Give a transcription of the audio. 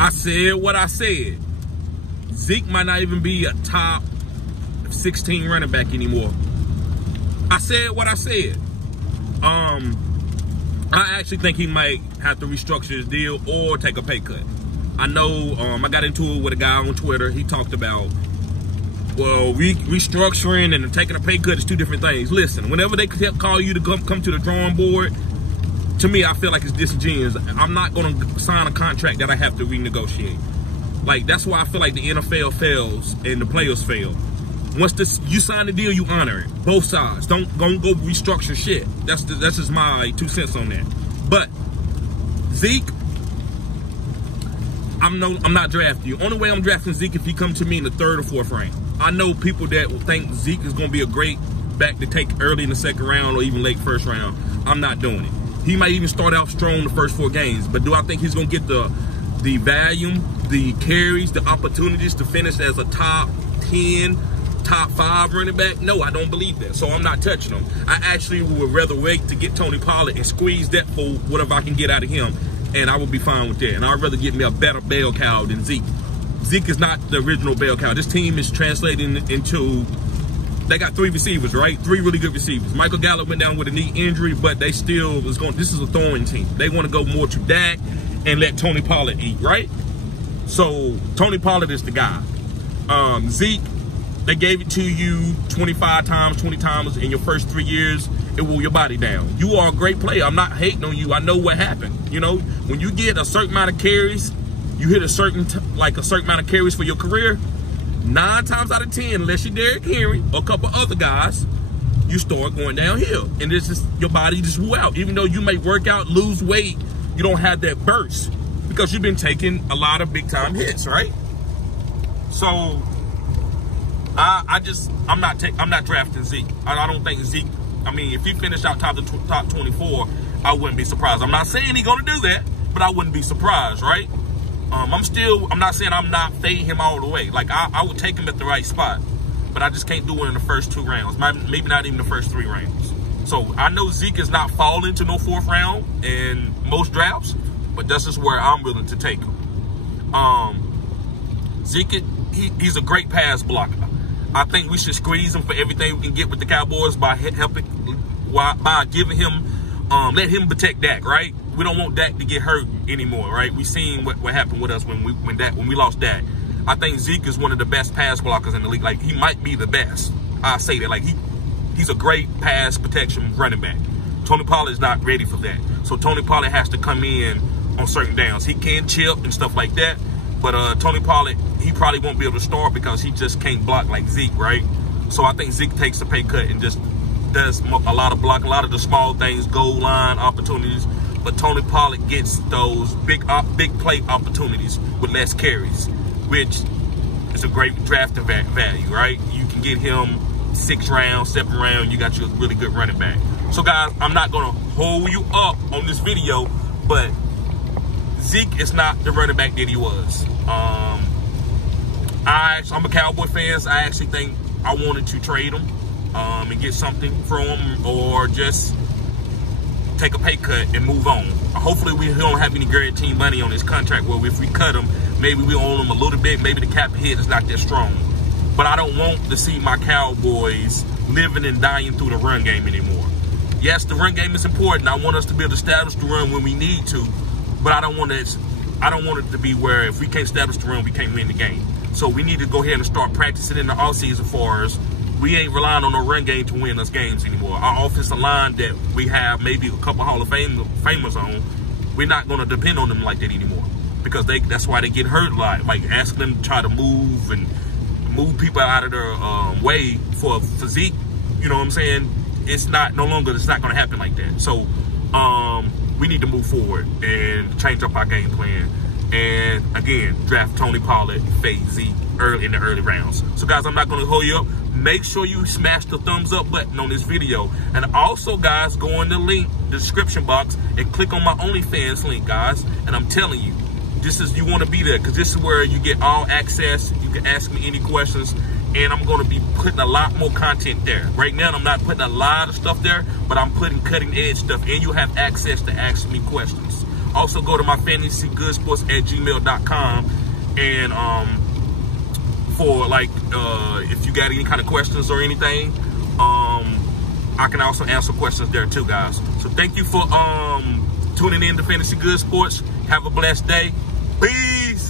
I said what I said. Zeke might not even be a top 16 running back anymore. I said what I said. I actually think he might have to restructure his deal or take a pay cut. I know I got into it with a guy on Twitter. He talked about, well, restructuring and taking a pay cut is two different things. Listen, whenever they call you to come to the drawing board, to me, I feel like it's disingenuous. I'm not going to sign a contract that I have to renegotiate. Like, that's why I feel like the NFL fails and the players fail. Once you sign the deal, you honor it. Both sides. Don't go restructure shit. That's just my 2 cents on that. But Zeke, I'm not drafting you. Only way I'm drafting Zeke if he comes to me in the 3rd or 4th round. I know people that think Zeke is going to be a great back to take early in the 2nd round or even late 1st round. I'm not doing it. He might even start out strong the first 4 games, but do I think he's going to get the volume, the carries, the opportunities to finish as a top 10, top 5 running back? No, I don't believe that. So I'm not touching him. I actually would rather wait to get Tony Pollard and squeeze that for whatever I can get out of him, and I would be fine with that. And I'd rather get me a better bell cow than Zeke. Zeke is not the original bell cow. This team is translating into, they got 3 receivers, right? 3 really good receivers. Michael Gallup went down with a knee injury, but they still was going, this is a throwing team. They want to go more to Dak and let Tony Pollard eat, right? So Tony Pollard is the guy. Zeke, they gave it to you 25 times, 20 times in your first 3 years. It wore your body down. You are a great player. I'm not hating on you. I know what happened. You know, when you get a certain amount of carries, you hit a certain amount of carries for your career, 9 times out of 10, unless you're Derrick Henry or a couple other guys, you start going downhill. And it's just, your body just wore out. Even though you may work out, lose weight, you don't have that burst because you've been taking a lot of big-time hits, right? So I'm not drafting Zeke. I don't think Zeke, I mean, if he finished out top 24, I wouldn't be surprised. I'm not saying he's going to do that, but I wouldn't be surprised, right? I'm not saying I'm not fading him all the way. Like, I would take him at the right spot, but I just can't do it in the first 2 rounds. Maybe not even the first 3 rounds. So I know Zeke is not falling to no 4th round in most drafts, but that's just where I'm willing to take him. Zeke, he's a great pass blocker. I think we should squeeze him for everything we can get with the Cowboys by giving him, let him protect Dak, right? We don't want Dak to get hurt anymore, right? We seen what happened with us when we lost Dak. I think Zeke is one of the best pass blockers in the league. Like, he might be the best. I say that. Like, he's a great pass protection running back. Tony Pollard is not ready for that. So Tony Pollard has to come in on certain downs. He can chip and stuff like that, but Tony Pollard, he probably won't be able to start because he just can't block like Zeke, right? So I think Zeke takes a pay cut and just does a lot of blocking, a lot of the small things, goal line opportunities. But Tony Pollard gets those big play opportunities with less carries, which is a great drafting value, right? You can get him 6th round, 7th round. You got your really good running back. So, guys, I'm not going to hold you up on this video, but Zeke is not the running back that he was. I'm a Cowboy fan. So I actually think I wanted to trade him and get something from him, or just take a pay cut and move on. Hopefully we don't have any guaranteed money on his contract where if we cut him, maybe we own him a little bit, maybe the cap hit is not that strong. But I don't want to see my Cowboys living and dying through the run game anymore. Yes, the run game is important. I want us to be able to establish the run when we need to, but I don't want it to be where if we can't establish the run, we can't win the game. So we need to go ahead and start practicing in the offseason for us. We ain't relying on no run game to win us games anymore. Our offensive line that we have maybe a couple Hall of Famers on, we're not going to depend on them like that anymore, because that's why they get hurt a lot. Like, asking them to try to move people out of their way for physique, you know what I'm saying? It's not going to happen like that. So we need to move forward and change up our game plan. And again, draft Tony Pollard, fade Zeke in the early rounds. So guys, I'm not going to hold you up. Make sure you smash the thumbs up button on this video. And also, guys, go in the description box and click on my OnlyFans link, guys. And I'm telling you, you want to be there, because this is where you get all access. You can ask me any questions, and I'm going to be putting a lot more content there. Right now, I'm not putting a lot of stuff there, but I'm putting cutting edge stuff, and you have access to ask me questions. Also, go to my fantasygoodssports@gmail.com, and for like if you got any kind of questions or anything, I can also answer questions there too, guys. So thank you for tuning in to Fantasy Good Sports. Have a blessed day. Peace.